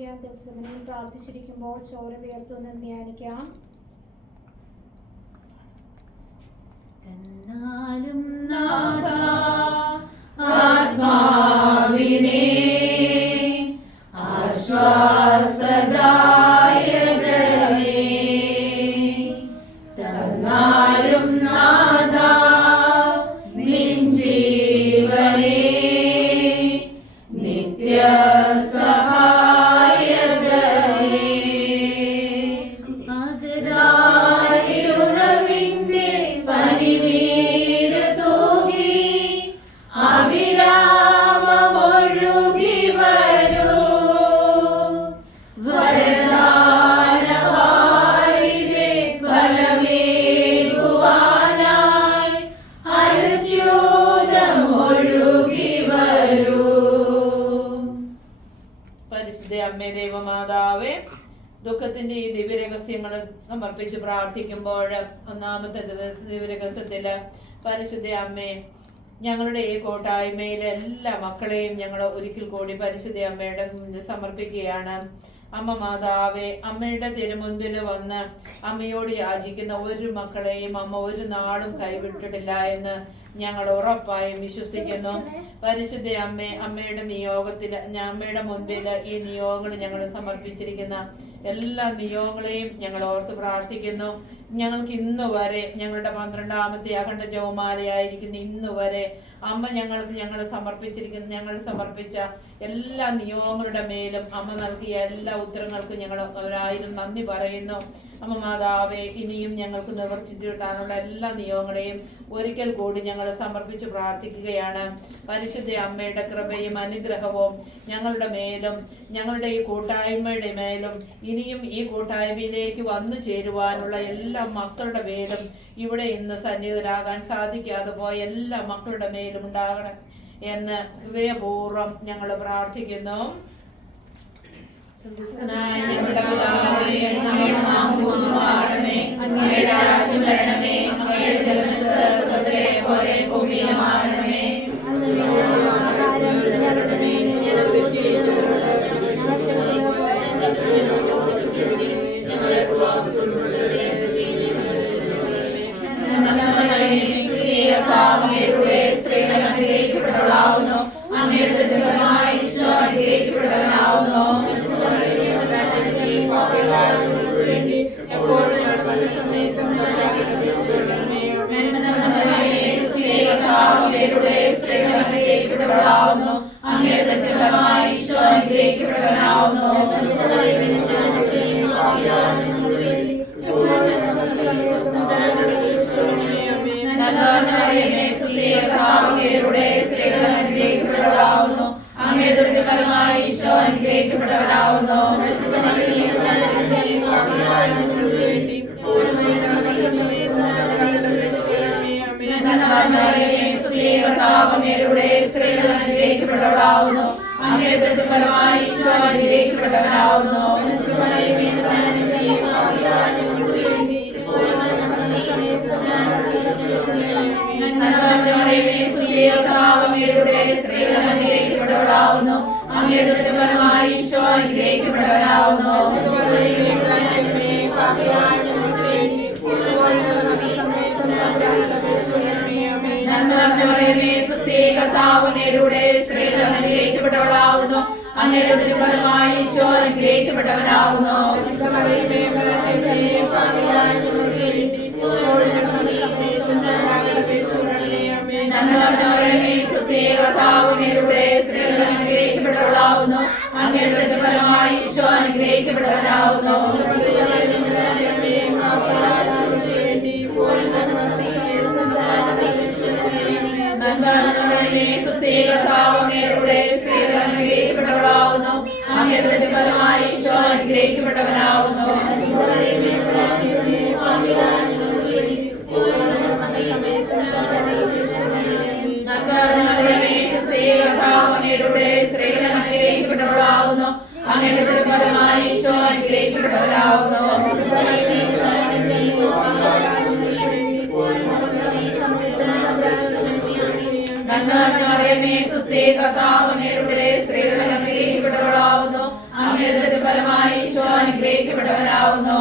പരീക്ഷ ഗത്സമനയിൽ പ്രാർത്ഥിച്ചിരിക്കുമ്പോൾ ചോര വിയർത്തുനിന്ന് ധ്യാനിക്കാം. തന്നാലും നാഥാ ആത്മാവിനെ ആശ്വാസദായകനേ, തന്നാലും നാഥാ നിൻ ജീവനേ നിത്യസഹായകനേ. അകതാരിലുണർവിന്റെ പനിനീര് തൂകി അവിരാമമൊഴുകി വരൂ, വരദാനവാരിധേ ഫലമേകുവാനായി അനുസ്യൂതമൊഴുകി വരൂ. പരിശുദ്ധ അമ്മേ ദൈവമാതാവേ, ദുഃഖത്തിന്റെ ഈ ദിവ്യരഹസ്യങ്ങൾ സമർപ്പിച്ച് പ്രാർത്ഥിക്കുമ്പോൾ ഒന്നാമത്തെ ദിവ്യരഹസ്യത്തില് പരിശുദ്ധ അമ്മേ, ഞങ്ങളുടെ ഈ കൂട്ടായ്മയിലെ എല്ലാ മക്കളെയും ഞങ്ങൾ ഒരിക്കൽ കൂടി പരിശുദ്ധ അമ്മയുടെ മുന്നിൽ സമർപ്പിക്കുകയാണ്. അമ്മ മാതാവേ, അമ്മയുടെ തിരുമുൻപിൽ വന്ന് അമ്മയോട് യാചിക്കുന്ന ഒരു മക്കളെയും അമ്മ ഒരു നാളും കൈവിട്ടിട്ടില്ല എന്ന് ഞങ്ങൾ ഉറപ്പായും വിശ്വസിക്കുന്നു. പരിശുദ്ധ അമ്മേ, അമ്മയുടെ നിയോഗത്തിൽ അമ്മയുടെ മുൻപിൽ ഈ നിയോഗങ്ങൾ ഞങ്ങൾ സമർപ്പിച്ചിരിക്കുന്ന എല്ലാ നിയോഗങ്ങളെയും ഞങ്ങൾ ഓർത്ത് പ്രാർത്ഥിക്കുന്നു. ഞങ്ങൾക്ക് ഇന്നു വരെ ഞങ്ങളുടെ 12ാമത്തെ അഖണ്ഡ ജപമാലയായിരിക്കുന്ന ഇന്നു വരെ അമ്മ ഞങ്ങൾ സമർപ്പിച്ച എല്ലാ നിയോഗങ്ങളുടെ മേലും അമ്മ നൽകിയ എല്ലാ ഉത്തരങ്ങൾക്കും ഞങ്ങൾ അവരായിരം നന്ദി പറയുന്നു. അമ്മ മാതാവേ, ഇനിയും ഞങ്ങൾക്ക് നിവർത്തിച്ചു കിട്ടാനുള്ള എല്ലാ നിയോഗങ്ങളെയും ഒരിക്കൽ കൂടി ഞങ്ങൾ സമർപ്പിച്ച് പ്രാർത്ഥിക്കുകയാണ്. പരിശുദ്ധ അമ്മയുടെ കൃപയും അനുഗ്രഹവും ഞങ്ങളുടെ മേലും ഞങ്ങളുടെ ഈ കൂട്ടായ്മയുടെ മേലും ഇനിയും ഈ കൂട്ടായ്മയിലേക്ക് വന്നു ചേരുവാനുള്ള എല്ലാ മക്കളുടെ മേലും ഇവിടെ ഇന്ന് സന്നിഹിതരാകാൻ സാധിക്കാതെ പോയ എല്ലാ മക്കളുടെ മേലും ഉണ്ടാകണം എന്ന് ഹൃദയപൂർവ്വം ഞങ്ങൾ പ്രാർത്ഥിക്കുന്നു. ഞങ്ങളുടെ പിതാവേ, അങ്ങയുടെ നാമം പൂജിതമാകണമേ, അങ്ങയുടെ രാജ്യം വരണമേ, അങ്ങയുടെ തിരുമനസ്സ് സ്വർഗ്ഗത്തിലെ പോലെ ഭൂമിയിലുമാകണമേ. സ്ത്രീകൾ അനുഗ്രഹിക്കപ്പെട്ടവളാവുന്നു, അങ്ങയുടെ ദുർബലമായ ഈശോ അനുഗ്രഹിക്കപ്പെട്ടവനാവുന്നു. സ്ത്രീകൾ അനുഗ്രഹിക്കപ്പെട്ടവളാവുന്നു, അങ്ങയുടെ ദുർബലമായ ഈശോ അനുഗ്രഹിക്കപ്പെട്ടവനാവുന്നു. സ്ത്രീകൾ അനുഗ്രഹിക്കപ്പെട്ടവളാവുന്നു, അങ്ങയുടെ ദുർബലമായ ഈശോ അനുഗ്രഹിക്കപ്പെട്ടവനാവുന്നു. സ്ത്രീകൾ അനുഗ്രഹിക്കപ്പെട്ടവളാവുന്നു, അങ്ങയുടെ ദുർബലമായ ഈശോ അനുഗ്രഹിക്കപ്പെട്ടവനാവുന്നു. സ്ത്രീകൾ അനുഗ്രഹിക്കപ്പെട്ടവളാവുന്നു, അങ്ങയുടെ ദുർബലമായ ഈശോ അനുഗ്രഹിക്കപ്പെട്ടവനാവുന്നു. സ്ത്രീകൾ അനുഗ്രഹിക്കപ്പെട്ടവളാവുന്നു, അങ്ങയുടെ ദുർബലമായ ഈശോ അനുഗ്രഹിക്കപ്പെട്ടവനാവുന്നു. സ്ത്രീകൾ അനുഗ്രഹിക്കപ്പെട്ടവളാവുന്നു, അങ്ങയുടെ ദുർബലമായ ഈശോ അനുഗ്രഹിക്കപ്പെട്ടവനാവുന്നു. സ്ത്രീകൾ അനുഗ്രഹിക്കപ്പെട്ടവളാവുന്നു, അങ്ങയുടെ ദുർബലമായ ഈശോ അനുഗ്രഹിക്കപ്പെട്ടവനാവുന്നു. സ്ത്രീകൾ അനുഗ്രഹിക്കപ്പെട്ടവളാവുന്നു, അങ്ങയുടെ ദുർബലമായ ഈശോ അനുഗ്രഹിക്കപ്പെട്ടവനാവുന്നു. സ്ത്രീകൾ അനുഗ്രഹിക്കപ്പെട്ടവളാവുന്നു, അമൃതത്തിൽ ഫലമായി ഈശോ അനുഗ്രഹിക്കപ്പെട്ടവനാകുന്നു.